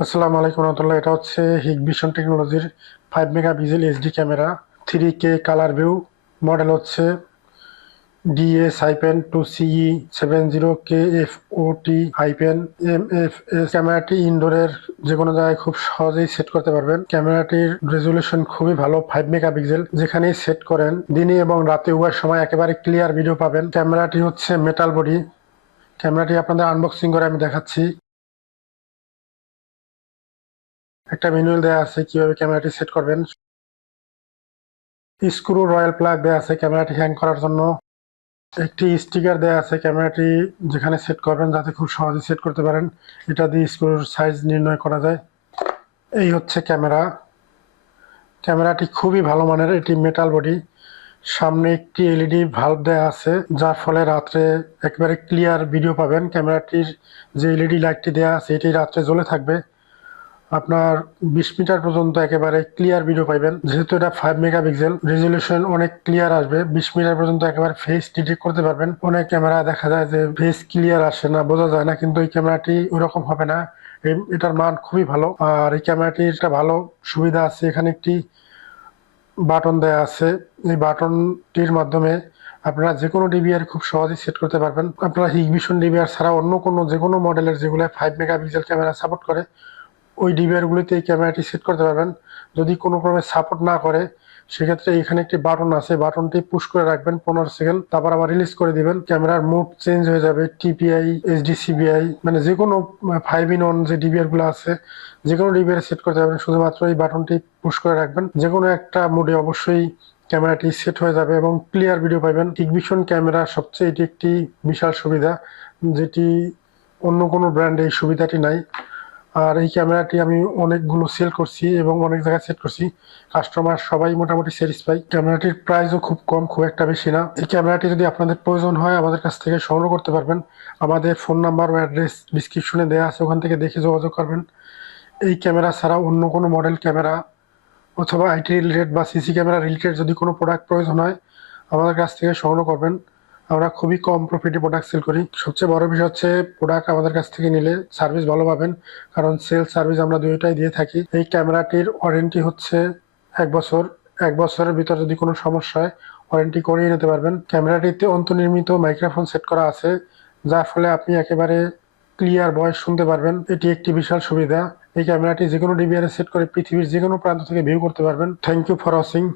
আসসালামু আলাইকুম রহমতুল্লাহ। এটা হচ্ছে হিগভিশন টেকনোলজির five megapixel HD camera three K colour view model হচ্ছে DS hyphen two CE seven zero K F O T hyphen M F S ক্যামেরাটি ইনডোরের যে কোনো জায়গায় খুব সহজেই সেট করতে পারবেন। ক্যামেরাটির রেজুলেশন খুবই ভালো ফাইভ মেগা পিক্সেল যেখানেই সেট করেন, দিনে এবং রাতে উভয় সময় একেবারে ক্লিয়ার ভিডিও পাবেন। ক্যামেরাটি হচ্ছে মেটাল বডি ক্যামেরাটি আপনাদের আনবক্সিং করে আমি দেখাচ্ছি। একটা ম্যানুয়াল দেওয়া আছে কীভাবে ক্যামেরাটি সেট করবেন। স্ক্রু রয়্যাল প্লাগ দেওয়া আছে ক্যামেরাটি হ্যাং করার জন্য। একটি স্টিকার দেওয়া আছে ক্যামেরাটি যেখানে সেট করবেন যাতে খুব সহজে সেট করতে পারেন। এটা দিয়ে স্ক্রুর সাইজ নির্ণয় করা যায়। এই হচ্ছে ক্যামেরা ক্যামেরাটি খুবই ভালো মানের, এটি মেটাল বডি সামনে একটি এলইডি ভাল্ব দেওয়া আছে, যার ফলে রাত্রে একবারে ক্লিয়ার ভিডিও পাবেন। ক্যামেরাটির যে এলইডি লাইটটি দেওয়া আছে, এটি রাত্রে জ্বলে থাকবে। আপনার বিশ মিটার পর্যন্ত একেবারে ক্লিয়ার ভিডিও পাইবেন। যেহেতু এটা ফাইভ মেগা পিক্সেল রেজলিউশন অনেক ক্লিয়ার আসবে। বিশ মিটার পর্যন্ত একেবারে ফেস ডিটেক্ট করতে পারবেন। অনেক ক্যামেরা দেখা যায় যে ফেস ক্লিয়ার আসে না, বোঝা যায় না, কিন্তু এই ক্যামেরাটি ওরকম হবে না। এটার মান খুবই ভালো। আর এই ক্যামেরাটির একটা ভালো সুবিধা আছে, এখানে একটি বাটন দেওয়া আছে। এই বাটনটির মাধ্যমে আপনারা যে কোনো ডিবিআর খুব সহজেই সেট করতে পারবেন। আপনারা হিগভিশন ডিবিআর ছাড়া অন্য কোনো যে কোনো মডেলের যেগুলো five mega pixel camera support করে ওই ডিবিআরগুলিতে এই ক্যামেরাটি সেট করতে পারবেন। যদি কোনো ক্রমে সাপোর্ট না করে, সেক্ষেত্রে এখানে একটি বাটন আছে। বাটনটি পুশ করে রাখবেন পনেরো সেকেন্ড তারপর আবার রিলিজ করে দিবেন। ক্যামেরার মুড চেঞ্জ হয়ে যাবে। টিপিআই এইচডি সিবিআই মানে যে কোনো ফাইভ ইন অন যে ডিবিআরগুলো আছে, যে কোনো ডিবিআর সেট করতে পারবেন। শুধুমাত্র এই বাটনটি পুশ করে রাখবেন। যে কোনো একটা মুডে অবশ্যই ক্যামেরাটি সেট হয়ে যাবে এবং ক্লিয়ার ভিডিও পাবেন। ইগভিশন ক্যামেরা সবচেয়ে এটি একটি বিশাল সুবিধা, যেটি অন্য কোনো ব্র্যান্ডে এই সুবিধাটি নাই। আর এই ক্যামেরাটি আমি অনেকগুলো সেল করছি এবং অনেক জায়গায় সেট করছি। কাস্টমার সবাই মোটামুটি স্যাটিসফাই ক্যামেরাটির প্রাইসও খুব কম, খুব একটা বেশি না। এই ক্যামেরাটি যদি আপনাদের প্রয়োজন হয়, আমাদের কাছ থেকে সংগ্রহ করতে পারবেন। আমাদের ফোন নাম্বার ও অ্যাড্রেস ডিসক্রিপশনে দেওয়া আছে, ওখান থেকে দেখে যোগাযোগ করবেন। এই ক্যামেরা ছাড়া অন্য কোনো মডেল ক্যামেরা অথবা আইটি রিলেটেড বা সিসি ক্যামেরা রিলেটেড যদি কোনো প্রোডাক্ট প্রয়োজন হয়, আমাদের কাছ থেকে সংগ্রহ করবেন। আমরা খুবই কম প্রফিটে প্রোডাক্ট সেল করি। সবচেয়ে বড় বিষয় হচ্ছে প্রোডাক্ট আমাদের কাছ থেকে নিলে সার্ভিস ভালো পাবেন। কারণ সেল সার্ভিস আমরা দুইটাই দিয়ে থাকি। এই ক্যামেরাটির ওয়ারেন্টি হচ্ছে এক বছর। এক বছরের ভিতর যদি কোনো সমস্যা হয় ওয়ারেন্টি করিয়ে নিতে পারবেন। ক্যামেরাটিতে অন্তর্নির্মিত মাইক্রোফোন সেট করা আছে, যার ফলে আপনি একেবারে ক্লিয়ার ভয়েস শুনতে পারবেন। এটি একটি বিশাল সুবিধা। এই ক্যামেরাটি যে কোনো ডিবিআর সেট করে পৃথিবীর যে কোনো প্রান্ত থেকে ভিউ করতে পারবেন। Thank you for watching